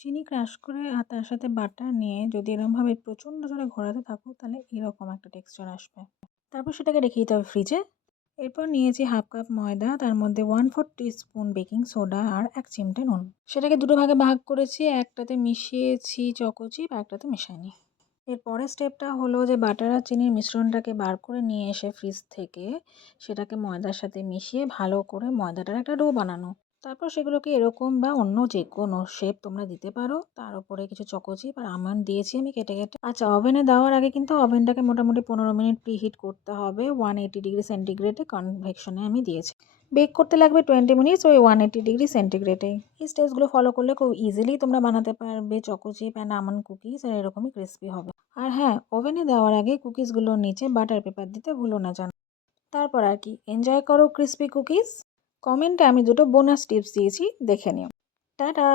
চিনি ক্রাশ করে আর তার সাথে বাটার নিয়ে যদি এরকমভাবে প্রচণ্ড জোরে ঘোরাতে থাকো তাহলে এরকম একটা টেক্সচার আসবে। তারপর সেটাকে রেখে দিতে হবে ফ্রিজে। এরপর নিয়েছি হাফ কাপ ময়দা, তার মধ্যে 1/4 টিস্পুন বেকিং সোডা আর ১ চিমটে নুন। সেটাকে দুটো ভাগে ভাগ করেছি, একটাতে মিশিয়েছি চকো চিপ, একটাতে মেশাইনি। এর পরের স্টেপটা হলো যে বাটার আর চিনির মিশ্রণটাকে বার করে নিয়ে এসে ফ্রিজ থেকে সেটাকে ময়দার সাথে মিশিয়ে ভালো করে ময়দাটার একটা ডো বানানো। তারপর সেগুলোকে এরকম বা অন্য যেকোনো শেপ তোমরা দিতে পারো। তার উপরে কিছু চকো চিপ আর আমন্ড দিয়েছি আমি কেটে কেটে। আচ্ছা, ওভেনে দেওয়ার আগে কিন্তু ওভেনটাকে মোটামুটি 15 মিনিট প্রিহিট করতে হবে 180 ডিগ্রি সেন্টিগ্রেডে। কনভেকশনে আমি দিয়েছি। বেক করতে লাগবে 20 মিনিটস ওই 180 ডিগ্রি সেন্টিগ্রেডে। এই স্টেপসগুলো ফলো করলে খুব ইজিলি তোমরা বানাতে পারবে choco chip and almond cookies, আর এরকমই ক্রিস্পি হবে। আর হ্যাঁ, ওভেনে দেওয়ার আগে কুকিজগুলোর নিচে বাটার পেপার দিতে ভুলো না যেন। তারপর আর কি, এনজয় করো ক্রিস্পি কুকিজ। কমেন্টে আমি দুটো বোনাস টিপস দিয়েছি, দেখে নিও। টাটা।